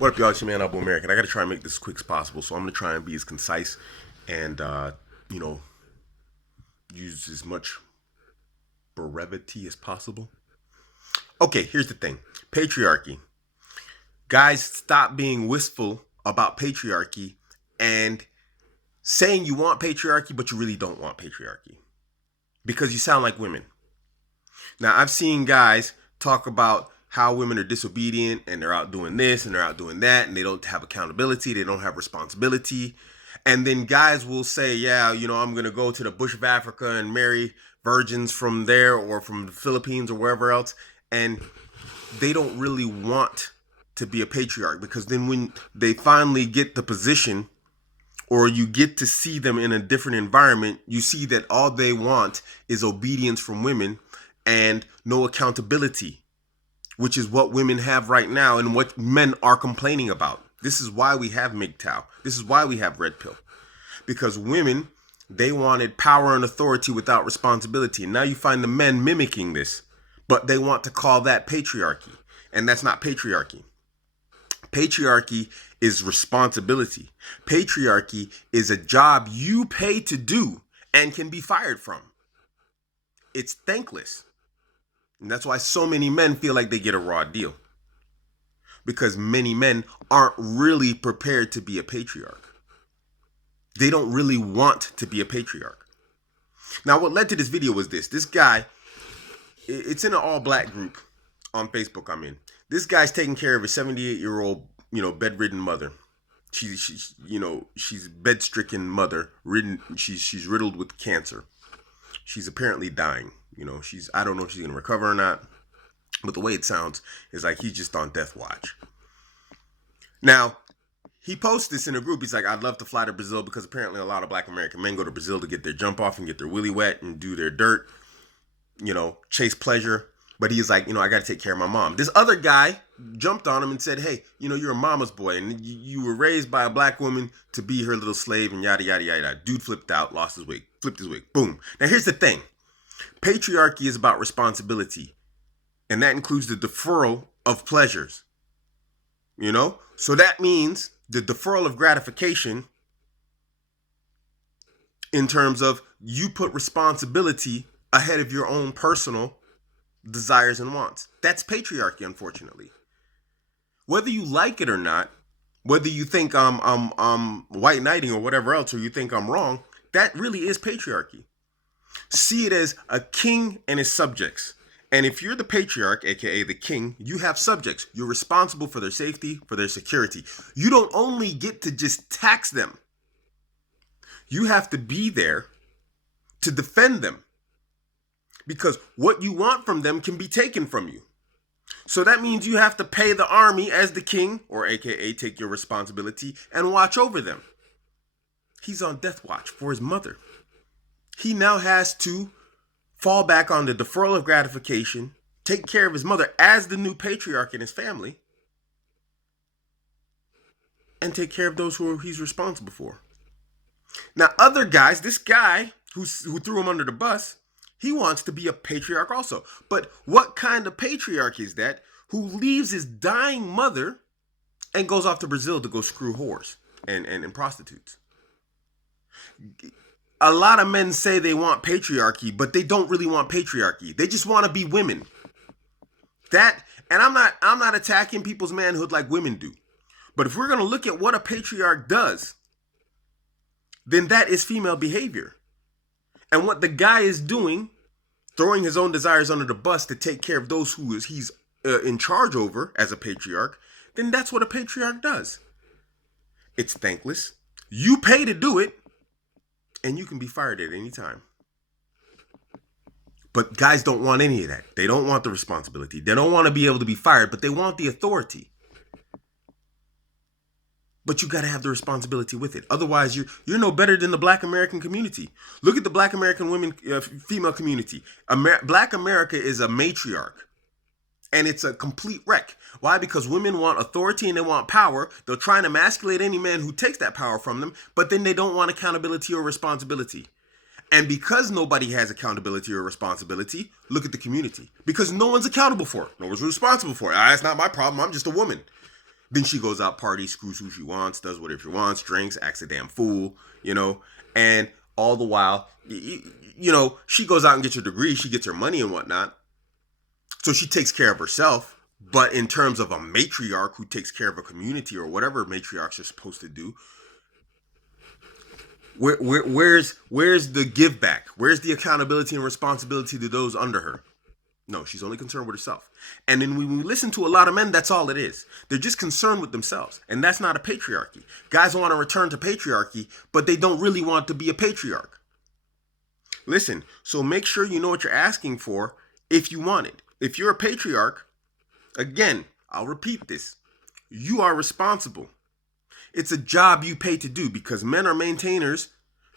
What up, y'all? It's your man, Abuamerican. I got to try and make this as quick as possible, so I'm going to try and be as concise and, you know, use as much brevity as possible. Okay, here's the thing. Patriarchy. Guys, stop being wistful about patriarchy and saying you want patriarchy, but you really don't want patriarchy because you sound like women. Now, I've seen guys talk about how women are disobedient and they're out doing this and they're out doing that and they don't have accountability, they don't have responsibility. And then guys will say, yeah, I'm going to go to the bush of Africa and marry virgins from there or from the Philippines or wherever else. And they don't really want to be a patriarch because then when they finally get the position or you get to see them in a different environment, you see that all they want is obedience from women and no accountability, which is what women have right now and what men are complaining about. This is why we have MGTOW. This is why we have Red Pill. Because women, they wanted power and authority without responsibility. And now you find the men mimicking this, but they want to call that patriarchy. And that's not patriarchy. Patriarchy is responsibility. Patriarchy is a job you pay to do and can be fired from. It's thankless. And that's why so many men feel like they get a raw deal. Because many men aren't really prepared to be a patriarch. They don't really want to be a patriarch. Now, what led to this video was this. This guy, it's in an all-black group on Facebook I'm in. This guy's taking care of a 78-year-old, bedridden mother. She's bed-stricken mother, she's riddled with cancer. She's apparently dying. I don't know if she's going to recover or not. But the way it sounds is like he's just on death watch. Now, he posts this in a group. He's like, I'd love to fly to Brazil because apparently a lot of Black American men go to Brazil to get their jump off and get their willy wet and do their dirt, chase pleasure. But he's like, I got to take care of my mom. This other guy jumped on him and said, hey, you're a mama's boy and you were raised by a black woman to be her little slave and yada, yada, yada. Dude flipped out, lost his wig, flipped his wig. Boom. Now, here's the thing. Patriarchy is about responsibility. And that includes the deferral of pleasures. So that means the deferral of gratification in terms of you put responsibility ahead of your own personal desires and wants. That's patriarchy, unfortunately. Whether you like it or not, whether you think I'm white knighting or whatever else, or you think I'm wrong, that really is patriarchy. See it as a king and his subjects. And if you're the patriarch, aka the king, you have subjects. You're responsible for their safety, for their security. You don't only get to just tax them. You have to be there to defend them. Because what you want from them can be taken from you. So that means you have to pay the army as the king, or aka take your responsibility, and watch over them. He's on death watch for his mother. He now has to fall back on the deferral of gratification, take care of his mother as the new patriarch in his family, and take care of those who he's responsible for. Now, other guys, this guy who threw him under the bus, he wants to be a patriarch also. But what kind of patriarch is that who leaves his dying mother and goes off to Brazil to go screw whores and prostitutes? A lot of men say they want patriarchy, but they don't really want patriarchy. They just want to be women. And I'm not attacking people's manhood like women do. But if we're going to look at what a patriarch does, then that is female behavior. And what the guy is doing, throwing his own desires under the bus to take care of those who he's in charge over as a patriarch, then that's what a patriarch does. It's thankless. You pay to do it. And you can be fired at any time. But guys don't want any of that. They don't want the responsibility. They don't want to be able to be fired, but they want the authority. But you got to have the responsibility with it. Otherwise, you're no better than the Black American community. Look at the Black American female community. Black America is a matriarch. And it's a complete wreck. Why? Because women want authority and they want power. They'll try and emasculate any man who takes that power from them, but then they don't want accountability or responsibility. And because nobody has accountability or responsibility, look at the community. Because no one's accountable for it. No one's responsible for it. It's not my problem. I'm just a woman. Then she goes out, parties, screws who she wants, does whatever she wants, drinks, acts a damn fool, you know. And all the while, she goes out and gets her degree, she gets her money and whatnot. So she takes care of herself. But in terms of a matriarch who takes care of a community or whatever matriarchs are supposed to do, where's the give back? Where's the accountability and responsibility to those under her? No, she's only concerned with herself. And then when we listen to a lot of men, that's all it is. They're just concerned with themselves. And that's not a patriarchy. Guys want to return to patriarchy, but they don't really want to be a patriarch. Listen, so make sure you know what you're asking for if you want it. If you're a patriarch, again, I'll repeat this. You are responsible. It's a job you pay to do because men are maintainers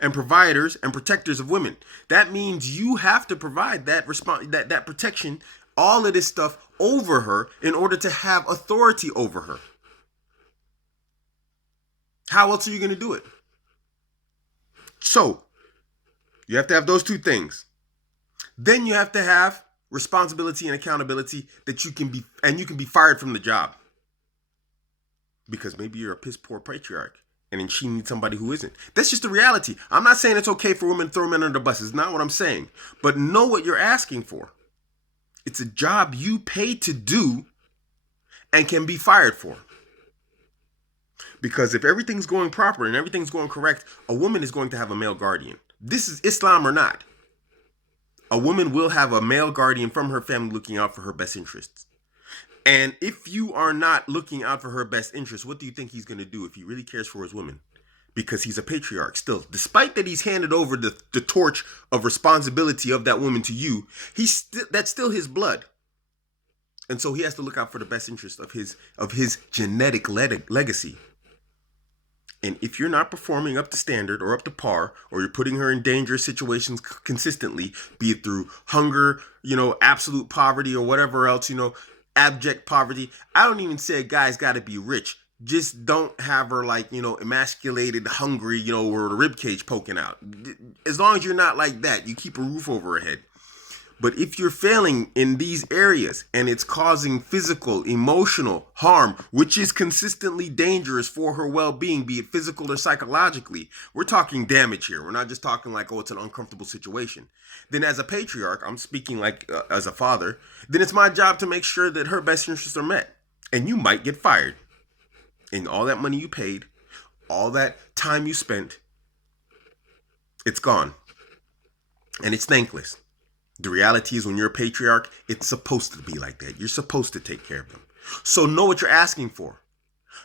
and providers and protectors of women. That means you have to provide that that protection, all of this stuff over her in order to have authority over her. How else are you going to do it? So, you have to have those two things. Then you have to have responsibility and accountability that you can be fired from the job. Because maybe you're a piss poor patriarch and then she needs somebody who isn't. That's just the reality. I'm not saying it's okay for women to throw men under the bus. It's not what I'm saying. But know what you're asking for. It's a job you pay to do and can be fired for. Because if everything's going proper and everything's going correct, a woman is going to have a male guardian. This is Islam or not. A woman will have a male guardian from her family looking out for her best interests. And if you are not looking out for her best interests, what do you think he's going to do if he really cares for his women? Because he's a patriarch still. Despite that he's handed over the torch of responsibility of that woman to you, that's still his blood. And so he has to look out for the best interest of his genetic legacy. And if you're not performing up to standard or up to par, or you're putting her in dangerous situations consistently, be it through hunger, absolute poverty or whatever else, abject poverty. I don't even say a guy's got to be rich. Just don't have her emasculated, hungry, or the rib cage poking out. As long as you're not like that, you keep a roof over her head. But if you're failing in these areas and it's causing physical, emotional harm, which is consistently dangerous for her well-being, be it physical or psychologically, we're talking damage here. We're not just talking like, it's an uncomfortable situation. Then as a patriarch, I'm speaking as a father, then it's my job to make sure that her best interests are met. And you might get fired. And all that money you paid, all that time you spent, it's gone. And it's thankless. The reality is when you're a patriarch, it's supposed to be like that. You're supposed to take care of them. So know what you're asking for.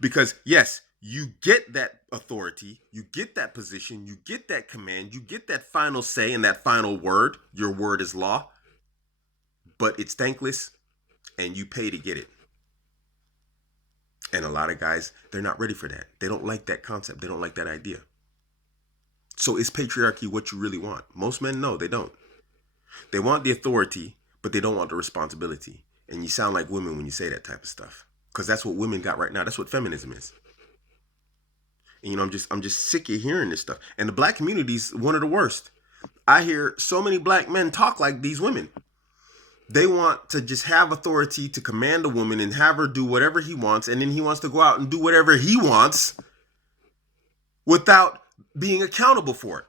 Because yes, you get that authority, you get that position, you get that command, you get that final say and that final word. Your word is law. But it's thankless and you pay to get it. And a lot of guys, they're not ready for that. They don't like that concept. They don't like that idea. So is patriarchy what you really want? Most men, no, they don't. They want the authority, but they don't want the responsibility. And you sound like women when you say that type of stuff. Because that's what women got right now. That's what feminism is. And I'm just sick of hearing this stuff. And the black community is one of the worst. I hear so many black men talk like these women. They want to just have authority to command a woman and have her do whatever he wants. And then he wants to go out and do whatever he wants without being accountable for it.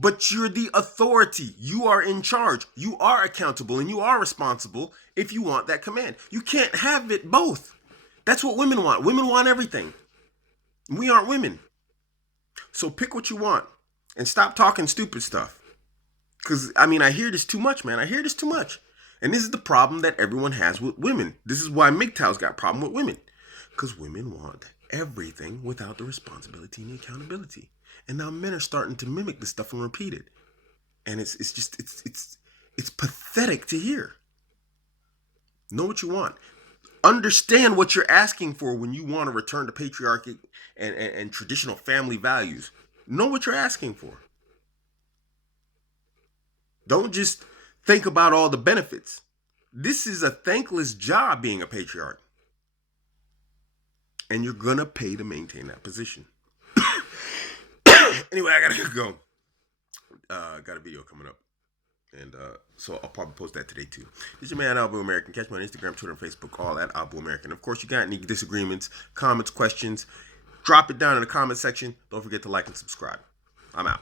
But you're the authority. You are in charge. You are accountable and you are responsible if you want that command. You can't have it both. That's what women want. Women want everything. We aren't women. So pick what you want and stop talking stupid stuff. Because, I hear this too much, man. I hear this too much. And this is the problem that everyone has with women. This is why MGTOW's got a problem with women. Because women want everything without the responsibility and the accountability. And now men are starting to mimic this stuff and repeat it. And it's pathetic to hear. Know what you want. Understand what you're asking for when you want to return to patriarchy and traditional family values. Know what you're asking for. Don't just think about all the benefits. This is a thankless job being a patriarch. And you're going to pay to maintain that position. Anyway, I gotta go. Got a video coming up. And so I'll probably post that today too. This is your man Abuamerican. Catch me on Instagram, Twitter, and Facebook, all at Abuamerican. Of course, you got any disagreements, comments, questions, drop it down in the comment section. Don't forget to like and subscribe. I'm out.